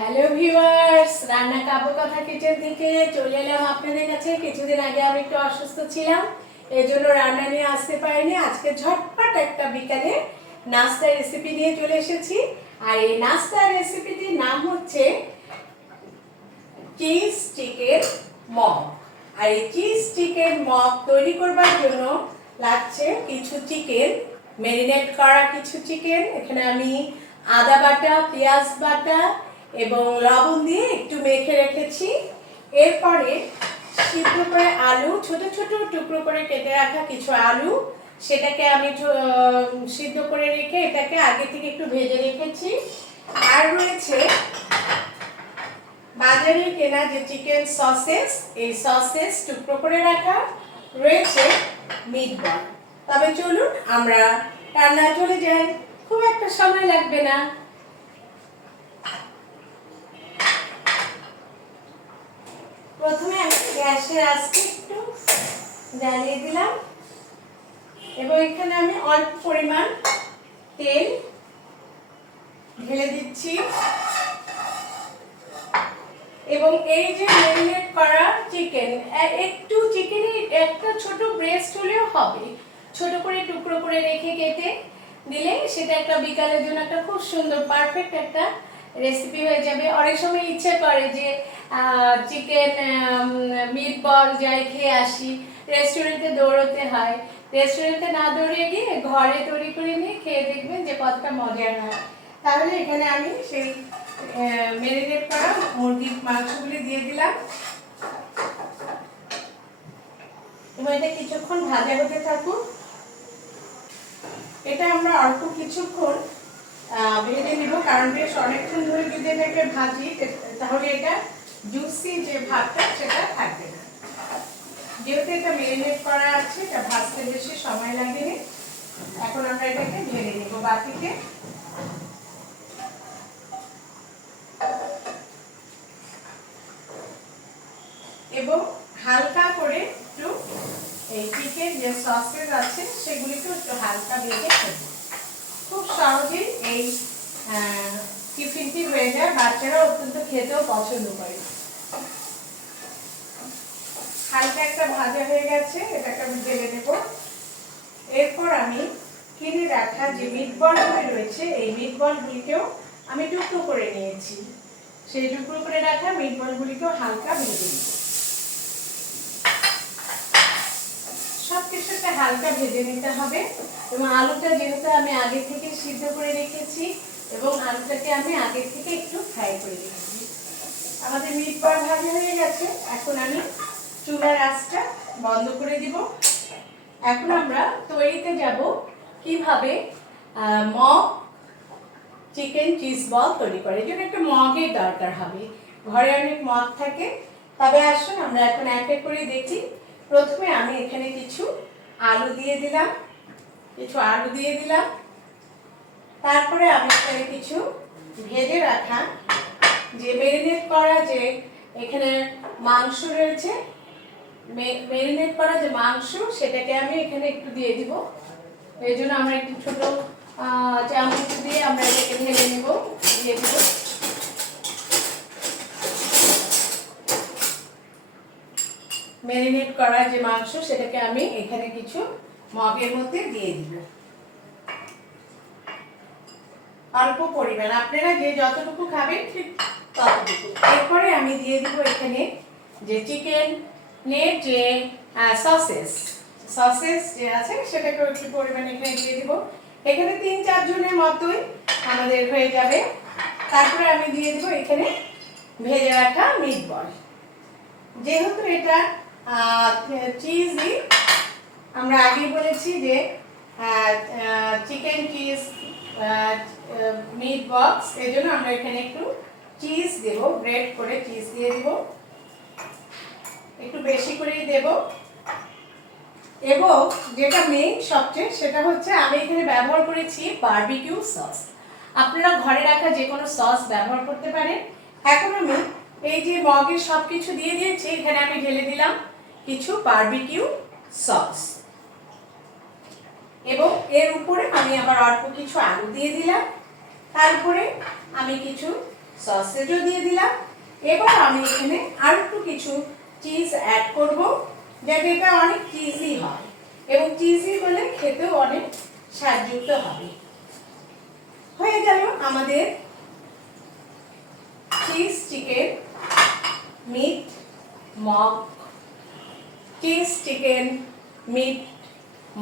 Hello viewers, রান্না কাবু কথা কিচেন থেকে চলে এলাম আপনাদের কাছে। কিছুদিন আগে আমি একটু অসুস্থ ছিলাম, এই জন্য রান্না নিয়ে আসতে পারিনি। আজকে ঝটপট একটা বিকালে নাস্তার রেসিপি নিয়ে চলে এসেছি। আর এই নাস্তার রেসিপিটির নাম হচ্ছে চিজ চিকেন মগ। আর এই চিজ চিকেন মগ তৈরি করবার জন্য লাগছে কিছু চিকেন, ম্যারিনেট করা কিছু চিকেন। এখানে আমি আদা বাটা, পেঁয়াজ বাটা এবং লবণ দিয়ে একটু মেখে রেখেছি। এরপরে সিদ্ধ করে আলু, ছোট ছোট টুকরো করে কেটে রাখা কিছু আলু, সেটাকে আমি সিদ্ধ করে রেখে এটাকে আগে থেকে একটু ভেজে রেখেছি। আর রয়েছে বাজারে কেনা যে চিকেন সসেস, এই সসেস টুকরো করে রাখা, রয়েছে মিটবল। তবে চলুন আমরা রান্না চলে যাই, খুব একটা সময় লাগবে না। প্রথমে আমি গ্যাসের আঁচটা একটু জ্বালিয়ে দিলাম এবং এখানে আমি অল্প পরিমাণ তেল ঢেলে দিচ্ছি। এবং এই যে ম্যারিনেট করা চিকেন, একটু চিকেনে একটা ছোট ব্রেস্ট হলেও হবে, ছোট করে টুকরো করে রেখে কেটে দিলে সেটা একটা বিকালের জন্য একটা খুব সুন্দর পারফেক্ট একটা রেসিপি হয়ে যাবে। অনেক সময় ইচ্ছে করে যে চিকেন মিটবল যাই খেয়ে আসি, রেস্টুরেন্টে দৌড়তে হয়। রেস্টুরেন্টে না দৌড়ে গিয়ে ঘরে তৈরি করে নিয়ে খেয়ে দেখবেন যে কতটা মজার হয়। তাহলে এখানে আমি সেই ম্যারিনেট করা মুরগির মাংসগুলি দিয়ে দিলাম এবং এটা কিছুক্ষণ ভাজা হতে থাকুক। এটা আমরা অল্প কিছুক্ষণ ভেজে নিব, কারণ বেশ অনেকক্ষণ ধরে যদি এটাকে ভাজি তাহলে এটা জুসি যে ভাবটা সেটা থাকবে না। যেহেতু এটা ম্যারিনেট করা আছে, এটা ভাজতে বেশি সময় লাগেনি। এখন আমরা এটাকে ঢেলে নিব বাটিতে। এবং হালকা করে একটু এই চিকেন যে সসেস আছে সেগুলিকে একটু হালকা ভেজে নেব। খুব সহজেই এই টিফিনটি হয়ে যায়, বাচ্চারা অত্যন্ত খেতেও পছন্দ করে। হালকা একটা ভাজা হয়ে গেছে, এটাকে আমি ঢেলে নেব। এরপর আমি কিনে রাখা যে মিটবলগুলি রয়েছে, এই মিটবলগুলিকেও আমি টুকরো করে নিয়েছি। সেই টুকরো করে রাখা মিটবলগুলিকেও হালকা ভেজে নেব। সবকিছু একটা হালকা ভেজে নিতে হবে। এবং আলুটা যেহেতু আমি আগে থেকে সিদ্ধ করে রেখেছি এবং আলুটাকে আমি আগে থেকে একটু ফ্রাই করে রেখেছি। আমাদের মিটবল ভাজা হয়ে গেছে। এখন আমি চুলার আঁচটা বন্ধ করে দিব। এখন আমরা তৈরিতে যাব কিভাবে মগ চিকেন চিজ বল তৈরি করে। এই জন্য একটা মগের দরকার হবে, ঘরে অনেক মগ থাকে। তবে আসুন আমরা এখন এক এক করে দেখি। প্রথমে আমি এখানে কিছু আলু দিয়ে দিলাম, তারপরে আমি এখানে কিছু ভেজে রাখা যে ম্যারিনেট করা যে এখানে মাংস রয়েছে, ম্যারিনেট করা যে মাংস সেটাকে আমি এখানে একটু দিয়ে দিব। এই জন্য আমরা একটু ছোট চামচ দিয়ে আমরা এটাকে ঢেলে নেব, দিয়ে দিব। ম্যারিনেট করা যে মাংস সেটাকে আমি এখানে কিছু মগের মধ্যে দিয়ে দিব, অল্প পরিমাণ, আপনারা যে যতটুকু খাবেন ঠিক ততটুকু। এরপরে আমি দিয়ে দিব এখানে যে চিকেনের যে সসেস যে আছে সেটাকে একটু পরিমাণে এখানে দিয়ে দিব। এখানে ৩-৪ জনের মতোই আমাদের হয়ে যাবে। তারপরে আমি দিয়ে দিব এখানে ভেজে রাখা মিটবল। যেহেতু এটা চিজই, আমরা আগেই বলেছি যে চিকেন চিজ মিট বক্স, এই জন্য আমরা এখানে একটু চিজ দেব, গ্রেট করে চিজ দিয়ে দিব, একটু বেশি করেই দেব। এবং যেটা মেইন সবচেয়ে সেটা হচ্ছে আমি এখানে ব্যবহার করেছি বারবিকিউ সস। আপনারা ঘরে রাখা যে কোনো সস ব্যবহার করতে পারেন। এখন আমি এই যে মগে সব কিছু দিয়ে দিয়েছি, এখানে আমি ঢেলে দিলাম কিছু বারবিকিউ সস এবং এর উপরে আমি আবার অল্প কিছু আলু দিয়ে দিলাম। তারপরে আমি কিছু সসেজও দিয়ে দিলাম। এবার আমি এখানে আর একটু কিছু চিজ অ্যাড করব, যাতে এটা অনেক চিজি হয় এবং চিজি হলে খেতেও অনেক স্বাদযুক্ত হবে। হয়ে গেল আমাদের cheese chicken meat mock cheese chicken meat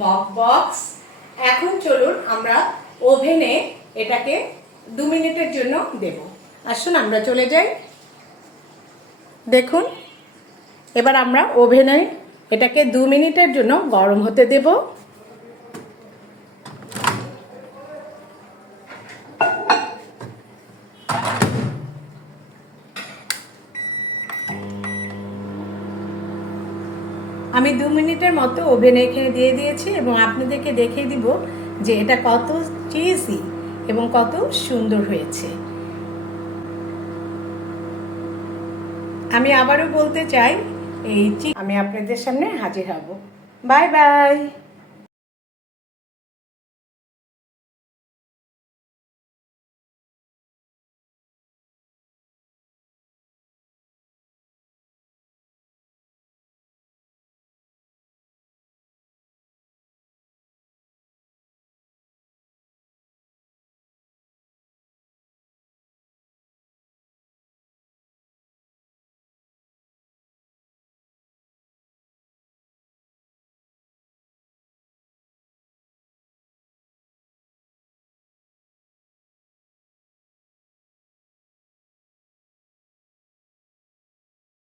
mock box. এখন চলুন আমরা ওভেনে এটাকে 2 মিনিটের জন্য দেব। আসুন আমরা চলে যাই। দেখুন, এবার আমরা ওভেনে এটাকে 2 মিনিটের জন্য গরম হতে দেব। আমি 2 মিনিটের মতো ওভেনে এখানে দিয়ে দিয়েছি এবং আপনাদেরকে দেখিয়ে দিব যে এটা কত চিজি এবং কত সুন্দর হয়েছে। আমি আবারও বলতে চাই, আমি আপনাদের সামনে হাজির হব। Bye bye.